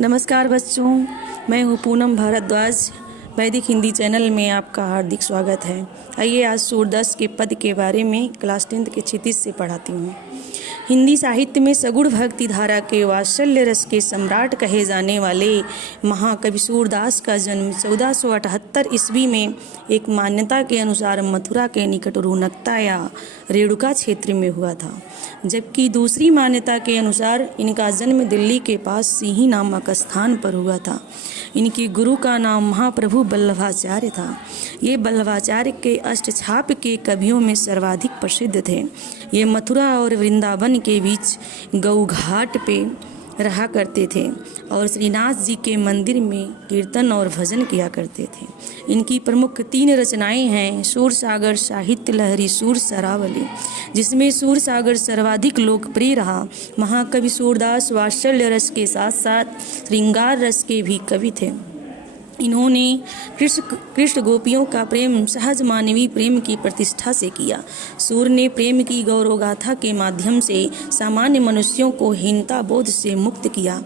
नमस्कार बच्चों, मैं हूँ पूनम भारद्वाज। वैदिक हिंदी चैनल में आपका हार्दिक स्वागत है। आइए आज सूरदास के पद के बारे में क्लास 10 के क्षितिज से पढ़ाती हूँ। हिंदी साहित्य में सगुण भक्ति धारा के वात्सल्य रस के सम्राट कहे जाने वाले महाकवि सूरदास का जन्म 1478 ईस्वी में एक मान्यता के अनुसार मथुरा के निकट रोहनकता या रेणुका क्षेत्र में हुआ था, जबकि दूसरी मान्यता के अनुसार इनका जन्म दिल्ली के पास सिंही नामक स्थान पर हुआ था। इनके गुरु का नाम महाप्रभु बल्लभाचार्य था। ये बल्लभाचार्य के अष्टछाप के कवियों में सर्वाधिक प्रसिद्ध थे। ये मथुरा और वृंदावन के बीच गौघाट पे रहा करते थे और श्रीनाथ जी के मंदिर में कीर्तन और भजन किया करते थे। इनकी प्रमुख 3 रचनाएं हैं। सूरसागर साहित्य लहरी सूर सरावली, जिसमें सूरसागर सर्वाधिक लोकप्रिय रहा। महाकवि सूरदास वात्सल्य रस के साथ साथ श्रृंगार रस के भी कवि थे। इन्होंने कृष्ण गोपियों का प्रेम सहज मानवीय प्रेम की प्रतिष्ठा से किया। सूर ने प्रेम की गौरवगाथा के माध्यम से सामान्य मनुष्यों को हीनता बोध से मुक्त किया,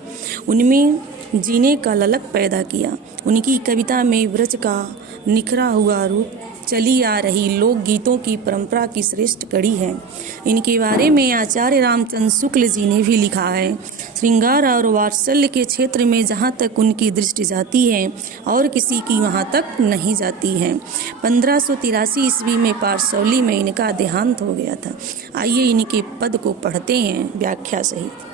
उनमें जीने का ललक पैदा किया। उनकी कविता में ब्रज का निखरा हुआ रूप चली आ रही लोकगीतों की परंपरा की श्रेष्ठ कड़ी है। इनके बारे में आचार्य रामचंद्र शुक्ल जी ने भी लिखा है। श्रृंगार और वात्सल्य के क्षेत्र में जहाँ तक उनकी दृष्टि जाती है और किसी की वहाँ तक नहीं जाती है। 1583 ईस्वी में पारसौली में इनका देहांत हो गया था। आइए इनके पद को पढ़ते हैं व्याख्या सहित।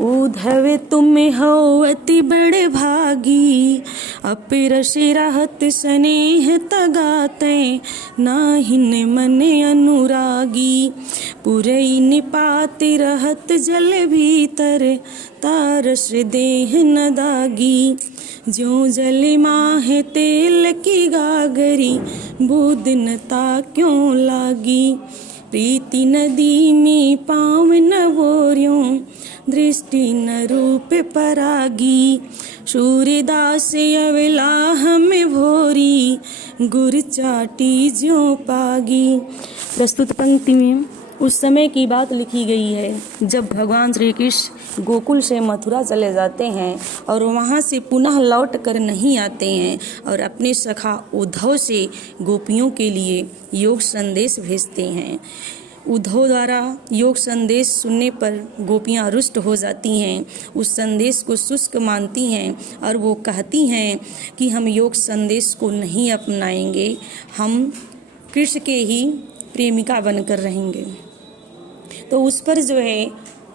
उद्धव तुम हो अति बड़े भागी, अपिरस रहत स्नेह तगाते, नाहिन मन अनुरागी। पुरई निपात रहत जल भीतर, तारस देह न दागी। ज्यों जल माहे तेल की गागरी, बूद न ता क्यों लागी। प्रीति नदी में पाँव न बोर्यों, दृष्टि न रूप परागी। सूर्यदास अवला हमें भोरी, गुर चाटी ज्यों पागी। प्रस्तुत पंक्ति में उस समय की बात लिखी गई है जब भगवान श्री कृष्ण गोकुल से मथुरा चले जाते हैं और वहाँ से पुनः लौट कर नहीं आते हैं और अपने सखा उद्धव से गोपियों के लिए योग संदेश भेजते हैं। उद्धव द्वारा योग संदेश सुनने पर गोपियाँ रुष्ट हो जाती हैं, उस संदेश को शुष्क मानती हैं और वो कहती हैं कि हम योग संदेश को नहीं अपनाएंगे, हम कृष्ण के ही प्रेमिका बनकर रहेंगे। तो उस पर जो है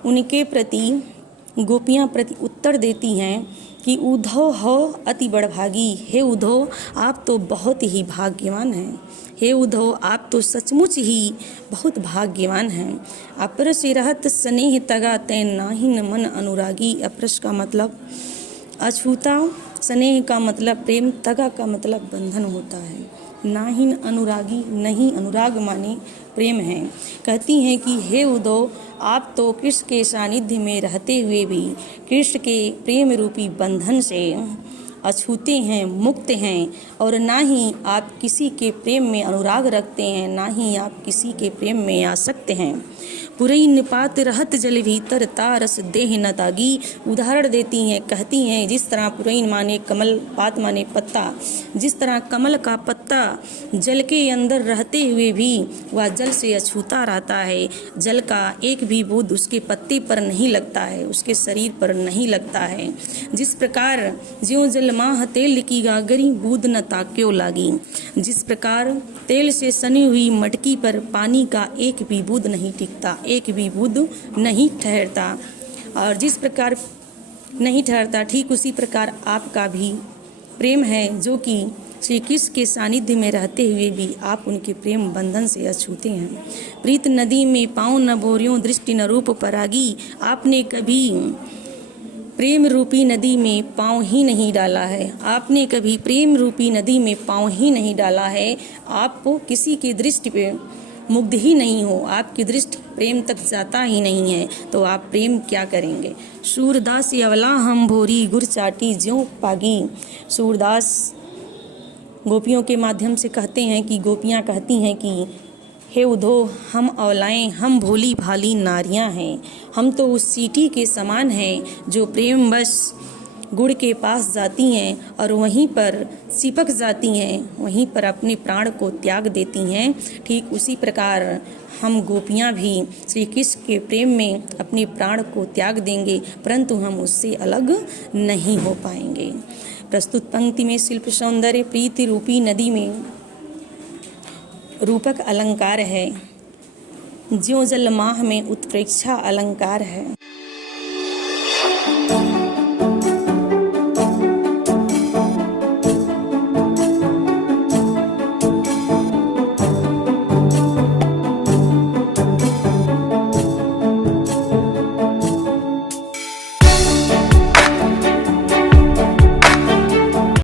उनके प्रति गोपियाँ प्रति उत्तर देती हैं कि उद्धव हो अति बड़भागी। हे उद्धव, आप तो बहुत ही भाग्यवान हैं। हे उद्धव, आप तो सचमुच ही बहुत भाग्यवान हैं। अपरस रहत स्नेह तगा तैन नाहिन मन अनुरागी। अपरस का मतलब अछूता, स्नेह का मतलब प्रेम, तगा का मतलब बंधन होता है। नाहिन अनुरागी, नहीं, अनुराग माने प्रेम है। कहती हैं कि हे उद्धव, आप तो कृष्ण के सानिध्य में रहते हुए भी कृष्ण के प्रेम रूपी बंधन से अछूते हैं, मुक्त हैं, और ना ही आप किसी के प्रेम में अनुराग रखते हैं, ना ही आप किसी के प्रेम में आसक्त हैं। पुरई निपात रहत जल भीतर, तारस देह न तागी। उदाहरण देती हैं, कहती हैं जिस तरह पुरैन माने कमल, पात माने पत्ता, जिस तरह कमल का पत्ता जल के अंदर रहते हुए भी वह जल से अछूता रहता है, जल का एक भी बूंद उसके पत्ते पर नहीं लगता है, उसके शरीर पर नहीं लगता है। जिस प्रकार ज्यों जल माह तेल की गागरी, बूंद न ताक्यो लागी। जिस प्रकार तेल से सनी हुई मटकी पर पानी का एक भी बूंद नहीं टिकता, एक भी बूंद नहीं ठहरता, और जिस प्रकार नहीं ठहरता ठीक उसी प्रकार आपका भी प्रेम है, जो कि श्री कृष्ण के सानिध्य में रहते हुए भी आप उनके प्रेम बंधन से अछूते हैं। प्रीत नदी में पाँव न बोरियों, दृष्टि न रूप परागी। आपने कभी प्रेम रूपी नदी में पाँव ही नहीं डाला है, आपने कभी प्रेम रूपी नदी में पाँव ही नहीं डाला है। आपको किसी की दृष्टि पे मुग्ध ही नहीं हो, आपकी दृष्टि प्रेम तक जाता ही नहीं है, तो आप प्रेम क्या करेंगे। सूरदास अवला हम भोरी, गुर चाटी ज्यों पागी। सूरदास गोपियों के माध्यम से कहते हैं कि गोपियाँ कहती हैं कि हे उद्धव, हम अवलाएं, हम भोली भाली नारियां हैं, हम तो उस चींटी के समान हैं जो प्रेम बस गुड़ के पास जाती हैं और वहीं पर चिपक जाती हैं, वहीं पर अपने प्राण को त्याग देती हैं। ठीक उसी प्रकार हम गोपियाँ भी श्री कृष्ण के प्रेम में अपने प्राण को त्याग देंगे, परंतु हम उससे अलग नहीं हो पाएंगे। प्रस्तुत पंक्ति में शिल्प सौंदर्य प्रीति रूपी नदी में रूपक अलंकार है, ज्यों जल माह में उत्प्रेक्षा अलंकार है।